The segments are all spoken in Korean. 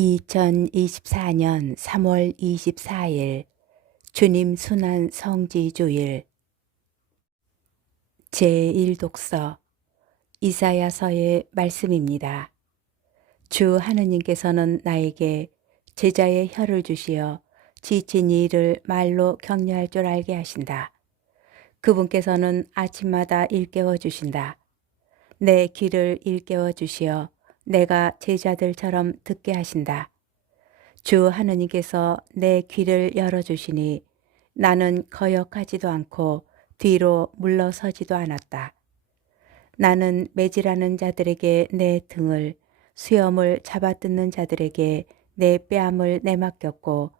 2024년 3월 24일 주님 순환 성지주일 제1독서 이사야서의 말씀입니다. 주 하느님께서는 나에게 제자의 혀를 주시어 지친 이를 말로 격려할 줄 알게 하신다. 그분께서는 아침마다 일깨워 주신다. 내 귀를 일깨워 주시어 내가 제자들처럼 듣게 하신다. 주 하느님께서 내 귀를 열어주시니 나는 거역하지도 않고 뒤로 물러서지도 않았다. 나는 매질하는 자들에게 내 등을, 수염을 잡아뜯는 자들에게 내 뺨을 내맡겼고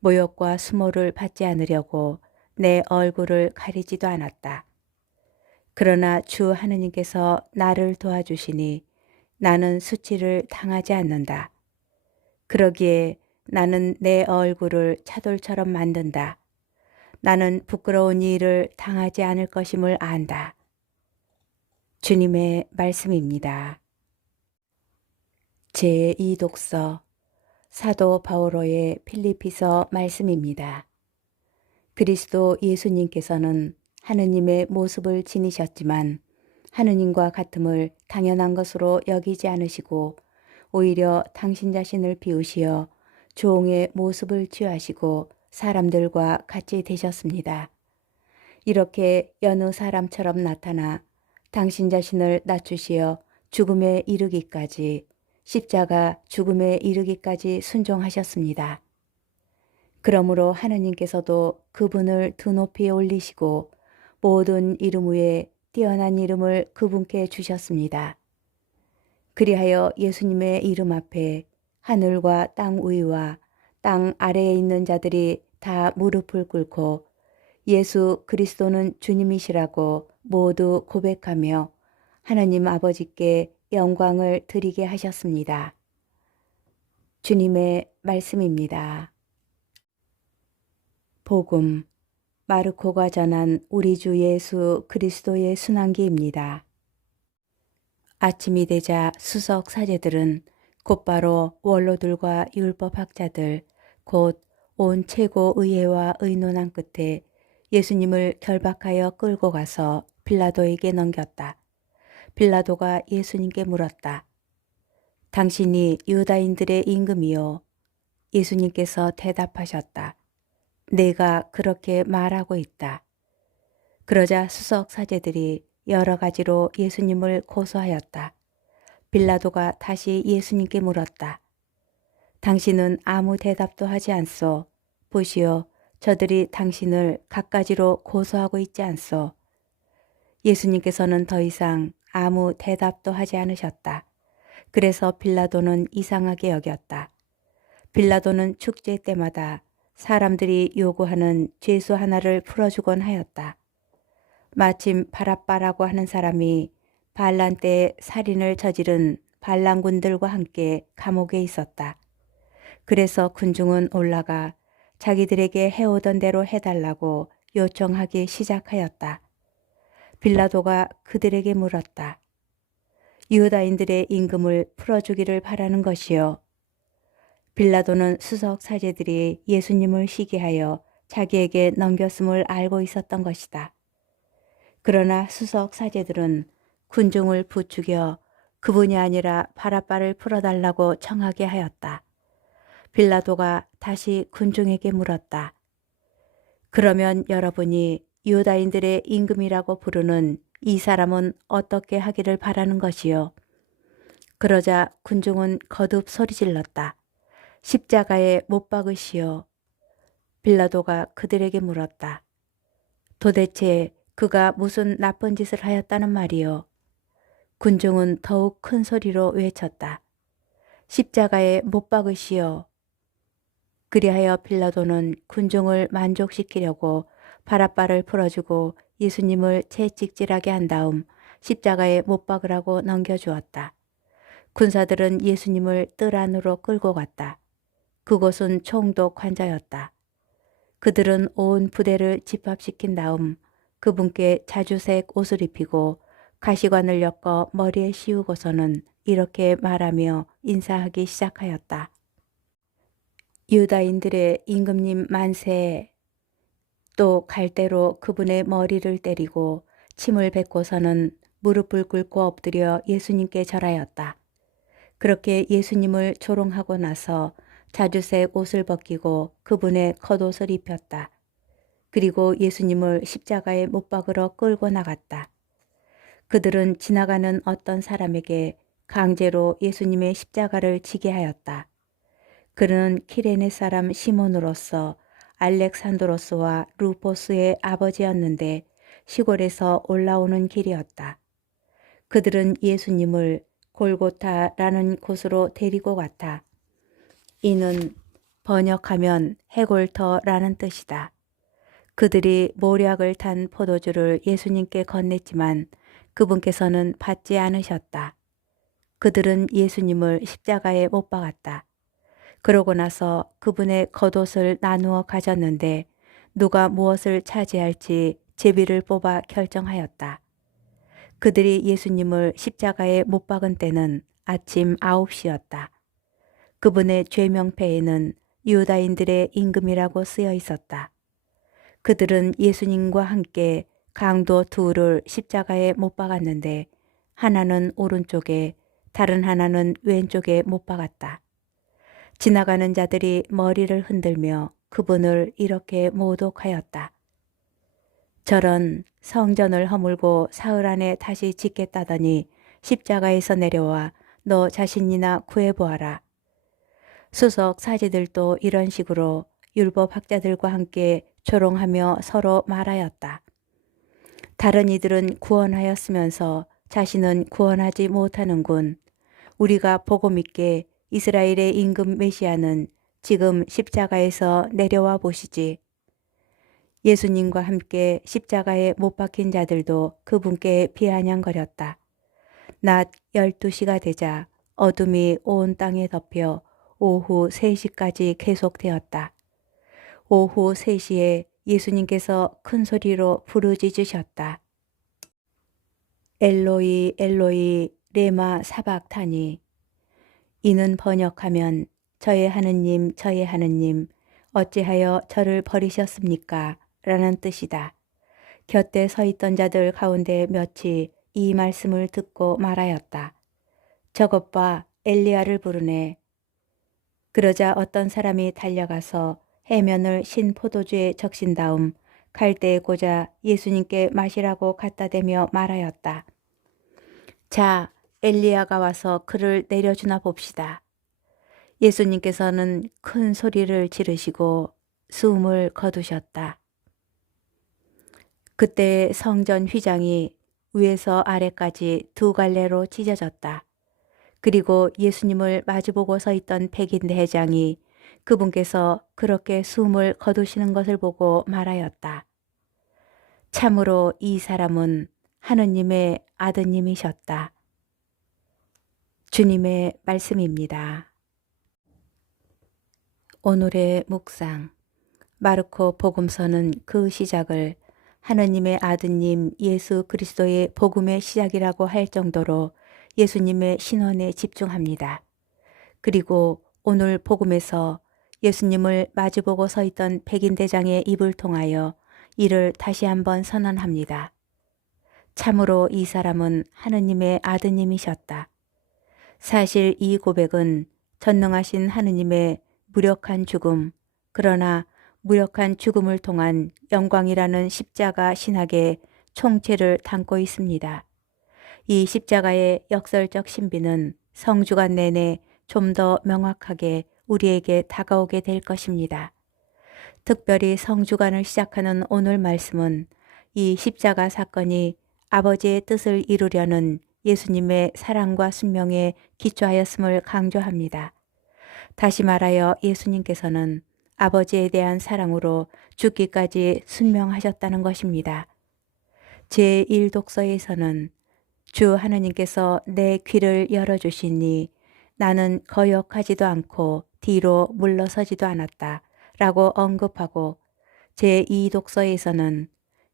모욕과 수모를 받지 않으려고 내 얼굴을 가리지도 않았다. 그러나 주 하느님께서 나를 도와주시니 나는 수치를 당하지 않는다. 그러기에 나는 내 얼굴을 차돌처럼 만든다. 나는 부끄러운 일을 당하지 않을 것임을 안다. 주님의 말씀입니다. 제2독서 사도 바오로의 필리피서 말씀입니다. 그리스도 예수님께서는 하느님의 모습을 지니셨지만 하느님과 같음을 당연한 것으로 여기지 않으시고 오히려 당신 자신을 비우시어 종의 모습을 취하시고 사람들과 같이 되셨습니다. 이렇게 여느 사람처럼 나타나 당신 자신을 낮추시어 죽음에 이르기까지 십자가 죽음에 이르기까지 순종하셨습니다. 그러므로 하느님께서도 그분을 드높이 올리시고 모든 이름 위에 뛰어난 이름을 그분께 주셨습니다. 그리하여 예수님의 이름 앞에 하늘과 땅 위와 땅 아래에 있는 자들이 다 무릎을 꿇고 예수 그리스도는 주님이시라고 모두 고백하며 하나님 아버지께 영광을 드리게 하셨습니다. 주님의 말씀입니다. 복음 마르코가 전한 우리 주 예수 그리스도의 순환기입니다. 아침이 되자 수석 사제들은 곧바로 원로들과 율법학자들 곧 온 최고 의회와 의논한 끝에 예수님을 결박하여 끌고 가서 빌라도에게 넘겼다. 빌라도가 예수님께 물었다. 당신이 유다인들의 임금이요? 예수님께서 대답하셨다. 내가 그렇게 말하고 있다. 그러자 수석 사제들이 여러 가지로 예수님을 고소하였다. 빌라도가 다시 예수님께 물었다. 당신은 아무 대답도 하지 않소. 보시오, 저들이 당신을 갖가지로 고소하고 있지 않소. 예수님께서는 더 이상 아무 대답도 하지 않으셨다. 그래서 빌라도는 이상하게 여겼다. 빌라도는 축제 때마다 사람들이 요구하는 죄수 하나를 풀어주곤 하였다. 마침 바랍바라고 하는 사람이 반란 때 살인을 저지른 반란군들과 함께 감옥에 있었다. 그래서 군중은 올라가 자기들에게 해오던 대로 해달라고 요청하기 시작하였다. 빌라도가 그들에게 물었다. 유다인들의 임금을 풀어주기를 바라는 것이요. 빌라도는 수석 사제들이 예수님을 시기하여 자기에게 넘겼음을 알고 있었던 것이다. 그러나 수석 사제들은 군중을 부추겨 그분이 아니라 바랍바를 풀어달라고 청하게 하였다. 빌라도가 다시 군중에게 물었다. 그러면 여러분이 유다인들의 임금이라고 부르는 이 사람은 어떻게 하기를 바라는 것이요? 그러자 군중은 거듭 소리질렀다. 십자가에 못 박으시오. 빌라도가 그들에게 물었다. 도대체 그가 무슨 나쁜 짓을 하였다는 말이요? 군중은 더욱 큰 소리로 외쳤다. 십자가에 못 박으시오. 그리하여 빌라도는 군중을 만족시키려고 바랍바를 풀어주고 예수님을 채찍질하게 한 다음 십자가에 못 박으라고 넘겨주었다. 군사들은 예수님을 뜰 안으로 끌고 갔다. 그곳은 총독 관자였다. 그들은 온 부대를 집합시킨 다음 그분께 자주색 옷을 입히고 가시관을 엮어 머리에 씌우고서는 이렇게 말하며 인사하기 시작하였다. 유다인들의 임금님 만세, 또 갈대로 그분의 머리를 때리고 침을 뱉고서는 무릎을 꿇고 엎드려 예수님께 절하였다. 그렇게 예수님을 조롱하고 나서 자주색 옷을 벗기고 그분의 겉옷을 입혔다. 그리고 예수님을 십자가에 못 박으러 끌고 나갔다. 그들은 지나가는 어떤 사람에게 강제로 예수님의 십자가를 지게 하였다. 그는 키레네 사람 시몬으로서 알렉산드로스와 루포스의 아버지였는데 시골에서 올라오는 길이었다. 그들은 예수님을 골고타라는 곳으로 데리고 갔다. 이는 번역하면 해골터라는 뜻이다. 그들이 모략을 탄 포도주를 예수님께 건넸지만 그분께서는 받지 않으셨다. 그들은 예수님을 십자가에 못 박았다. 그러고 나서 그분의 겉옷을 나누어 가졌는데 누가 무엇을 차지할지 제비를 뽑아 결정하였다. 그들이 예수님을 십자가에 못 박은 때는 아침 9시였다. 그분의 죄명패에는 유다인들의 임금이라고 쓰여 있었다. 그들은 예수님과 함께 강도 둘을 십자가에 못 박았는데 하나는 오른쪽에 다른 하나는 왼쪽에 못 박았다. 지나가는 자들이 머리를 흔들며 그분을 이렇게 모독하였다. 저런 성전을 허물고 사흘 안에 다시 짓겠다더니 십자가에서 내려와 너 자신이나 구해보아라. 수석 사제들도 이런 식으로 율법 학자들과 함께 조롱하며 서로 말하였다. 다른 이들은 구원하였으면서 자신은 구원하지 못하는군. 우리가 보고 믿게 이스라엘의 임금 메시아는 지금 십자가에서 내려와 보시지. 예수님과 함께 십자가에 못 박힌 자들도 그분께 비아냥거렸다. 낮 12시가 되자 어둠이 온 땅에 덮여 오후 3시까지 계속되었다. 오후 3시에 예수님께서 큰 소리로 부르짖으셨다. 엘로이 엘로이 레마 사박타니. 이는 번역하면 저의 하느님 어찌하여 저를 버리셨습니까? 라는 뜻이다. 곁에 서 있던 자들 가운데 몇이 이 말씀을 듣고 말하였다. 저것 봐, 엘리야를 부르네. 그러자 어떤 사람이 달려가서 해면을 신 포도주에 적신 다음 갈대에 꽂아 예수님께 마시라고 갖다 대며 말하였다. 자, 엘리야가 와서 그를 내려주나 봅시다. 예수님께서는 큰 소리를 지르시고 숨을 거두셨다. 그때 성전 휘장이 위에서 아래까지 두 갈래로 찢어졌다. 그리고 예수님을 마주보고 서 있던 백인 대장이 그분께서 그렇게 숨을 거두시는 것을 보고 말하였다. 참으로 이 사람은 하느님의 아드님이셨다. 주님의 말씀입니다. 오늘의 묵상. 마르코 복음서는 그 시작을 하느님의 아드님 예수 그리스도의 복음의 시작이라고 할 정도로 예수님의 신원에 집중합니다. 그리고 오늘 복음에서 예수님을 마주보고 서 있던 백인 대장의 입을 통하여 이를 다시 한번 선언합니다. 참으로 이 사람은 하느님의 아드님이셨다. 사실 이 고백은 전능하신 하느님의 무력한 죽음, 그러나 무력한 죽음을 통한 영광이라는 십자가 신학의 총체를 담고 있습니다. 이 십자가의 역설적 신비는 성주간 내내 좀 더 명확하게 우리에게 다가오게 될 것입니다. 특별히 성주간을 시작하는 오늘 말씀은 이 십자가 사건이 아버지의 뜻을 이루려는 예수님의 사랑과 순명에 기초하였음을 강조합니다. 다시 말하여 예수님께서는 아버지에 대한 사랑으로 죽기까지 순명하셨다는 것입니다. 제1독서에서는 주 하느님께서 내 귀를 열어주시니 나는 거역하지도 않고 뒤로 물러서지도 않았다 라고 언급하고 제2독서에서는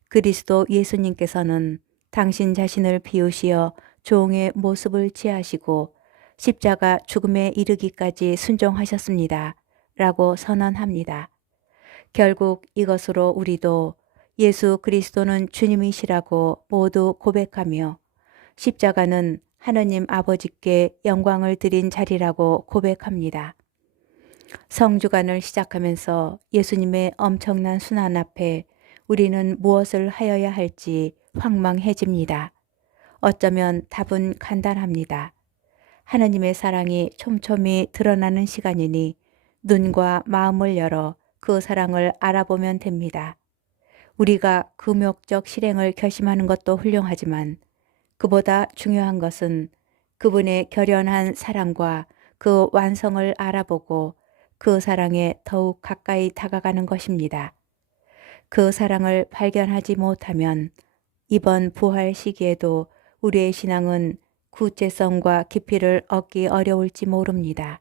그리스도 예수님께서는 당신 자신을 비우시어 종의 모습을 취하시고 십자가 죽음에 이르기까지 순종하셨습니다 라고 선언합니다. 결국 이것으로 우리도 예수 그리스도는 주님이시라고 모두 고백하며 십자가는 하느님 아버지께 영광을 드린 자리라고 고백합니다. 성주간을 시작하면서 예수님의 엄청난 순환 앞에 우리는 무엇을 하여야 할지 황망해집니다. 어쩌면 답은 간단합니다. 하느님의 사랑이 촘촘히 드러나는 시간이니 눈과 마음을 열어 그 사랑을 알아보면 됩니다. 우리가 금욕적 실행을 결심하는 것도 훌륭하지만 그보다 중요한 것은 그분의 결연한 사랑과 그 완성을 알아보고 그 사랑에 더욱 가까이 다가가는 것입니다. 그 사랑을 발견하지 못하면 이번 부활 시기에도 우리의 신앙은 구체성과 깊이를 얻기 어려울지 모릅니다.